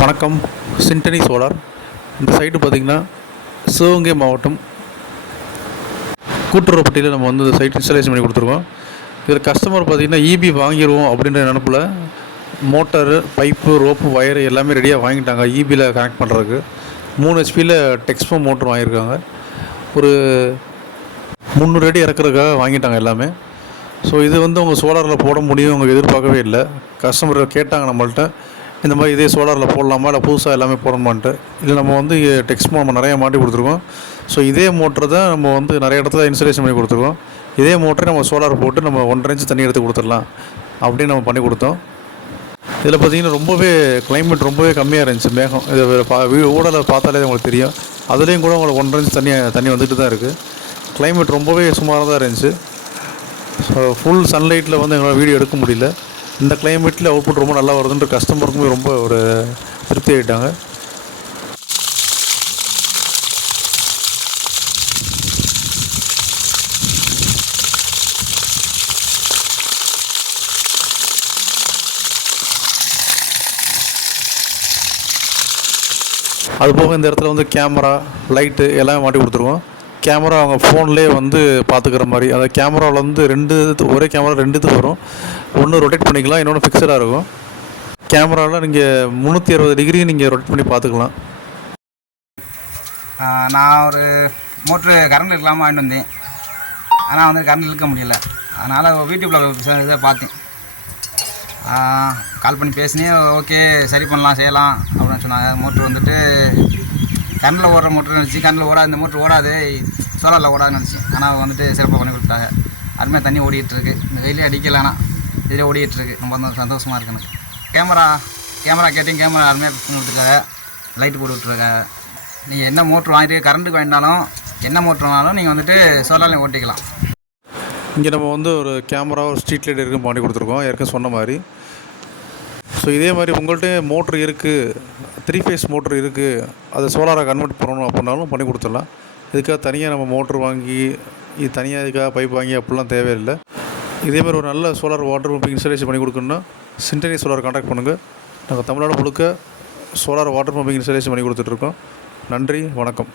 வணக்கம். சிண்டனி சோலார். இந்த சைட்டு பார்த்திங்கன்னா சிவகங்கை மாவட்டம் கூட்டுறவுப்பட்டியில் நம்ம வந்து இந்த சைட் இன்ஸ்டாலேஷன் பண்ணி கொடுத்துருக்கோம். இதில் கஸ்டமர் பார்த்திங்கன்னா இபி வாங்கிடுவோம் அப்படின்ற நினப்பில் மோட்டரு, பைப்பு, ரோப்பு, வயரு எல்லாமே ரெடியாக வாங்கிட்டாங்க. இபியில் கனெக்ட் பண்ணுறதுக்கு 3 ஹெச்பியில் டெக்ஸ்போ மோட்ரு வாங்கியிருக்காங்க. ஒரு 300 அடி இறக்குறதுக்காக வாங்கிட்டாங்க எல்லாமே. ஸோ இது வந்து உங்கள் சோலாரில் போட முடியும் அவங்க எதிர்பார்க்கவே இல்லை. கஸ்டமர் கேட்டாங்க நம்மள்ட்ட, இந்த மாதிரி இதே சோலாரில் போடலாமா இல்லை புதுசாக எல்லாமே போடணுமான்ட்டு. இல்லை நம்ம வந்து டெக்ஸ்மோ நம்ம நிறையா மாட்டி கொடுத்துருக்கோம். ஸோ இதே மோட்ரு தான் நம்ம வந்து நிறைய இடத்துல இன்ஸ்டாலேஷன் பண்ணி கொடுத்துருக்கோம். இதே மோட்டரை நம்ம சோலார் போட்டு நம்ம 1.5 இன்ச் தண்ணி எடுத்து கொடுத்துடலாம் அப்படின்னு நம்ம பண்ணி கொடுத்தோம். இதில் பார்த்திங்கன்னா ரொம்பவே கிளைமேட் ரொம்பவே கம்மியாக இருந்துச்சு. மேகம் இதை ஊடலை பார்த்தாலே உங்களுக்கு தெரியும். அதுலேயும் கூட உங்களுக்கு 1.5 இன்ச் தண்ணி வந்துட்டு தான் இருக்குது. கிளைமேட் ரொம்பவே சுமாராக தான் இருந்துச்சு. ஸோ ஃபுல் சன்லைட்டில் வந்து எங்களால் வீடியோ எடுக்க முடியல. இந்த கிளைமேட்டில் அவுட்புட் ரொம்ப நல்லா வருதுன்ற கஸ்டமருக்குமே ரொம்ப ஒரு திருப்தி ஆகிட்டாங்க. அதுபோக இந்த இடத்துல வந்து கேமரா, லைட்டு எல்லாமே மாட்டி கொடுத்துருவோம். கேமரா அவங்க ஃபோன்லேயே வந்து பார்த்துக்கிற மாதிரி. அந்த கேமராவில் வந்து ஒரே கேமரா 2 இது வரும். ஒன்று ரொட்டேட் பண்ணிக்கலாம், இன்னொன்று ஃபிக்ஸடாக இருக்கும். கேமராவில் நீங்கள் 360 டிகிரி நீங்கள் ரொட்டேட் பண்ணி பார்த்துக்கலாம். நான் ஒரு மோட்ரு கரண்ட் இல்லாமல் வாங்கிட்டு வந்தேன். ஆனால் வந்து கரண்ட் இழுக்க முடியல. அதனால் யூடியூப்பில் இதை பார்த்தேன். கால் பண்ணி பேசினேன். ஓகே, சரி பண்ணலாம், செய்யலாம் அப்படின்னு சொன்னாங்க. மோட்ரு வந்துட்டு கரண்டில் ஓடுற மோட்ரு நினச்சி, கரண்டில் ஓடாது, இந்த மோட்ரு ஓடாது, சோலாரில் ஓடாதுன்னு நினச்சி. ஆனால் வந்துட்டு சிறப்பாக பண்ணி கொடுத்தாங்க. அருமையாக தண்ணி ஓடிட்டுருக்கு. இந்த வெயிலே அடிக்கலைன்னா இதிலே ஓடிட்டுருக்கு. ரொம்ப சந்தோஷமாக இருக்குது எனக்கு. கேமரா கேட்டிங்க, கேமரா அருமையாக ஃபிக்ஸ் பண்ணி கொடுத்துருக்காங்க. லைட்டு போட்டு விட்ருக்காங்க. நீங்கள் என்ன மோட்ரு வாங்கிட்டு கரண்ட்டுக்கு வேண்டாலும் என்ன மோட்ரு வாங்கினாலும் நீங்கள் வந்துட்டு சோலாரில் ஓட்டிக்கலாம். இங்கே நம்ம வந்து ஒரு கேமரா, ஒரு ஸ்ட்ரீட் லைட் இருக்குது பண்ணி கொடுத்துருக்கோம் ஏற்கனவே சொன்ன மாதிரி. ஸோ இதே மாதிரி உங்கள்கிட்ட மோட்ரு இருக்குது, 3 ஃபேஸ் மோட்ரு இருக்குது, அதை சோலாரை கன்வெர்ட் பண்ணணும் அப்படின்னாலும் பண்ணி கொடுத்துடலாம். இதுக்காக தனியாக நம்ம மோட்ரு வாங்கி இது தனியாக இதுக்காக பைப் வாங்கி அப்படிலாம் தேவையில்லை. இதேமாதிரி ஒரு நல்ல சோலார் வாட்டர் பம்பிங் இன்ஸ்டாலேஷன் பண்ணி கொடுக்கணுன்னா சிண்டனி சோலார் கான்டாக்ட் பண்ணுங்கள். நாங்கள் தமிழ்நாடு முழுக்க சோலார் வாட்டர் பம்பிங் இன்ஸ்டாலேஷன் பண்ணி கொடுத்துட்ருக்கோம். நன்றி, வணக்கம்.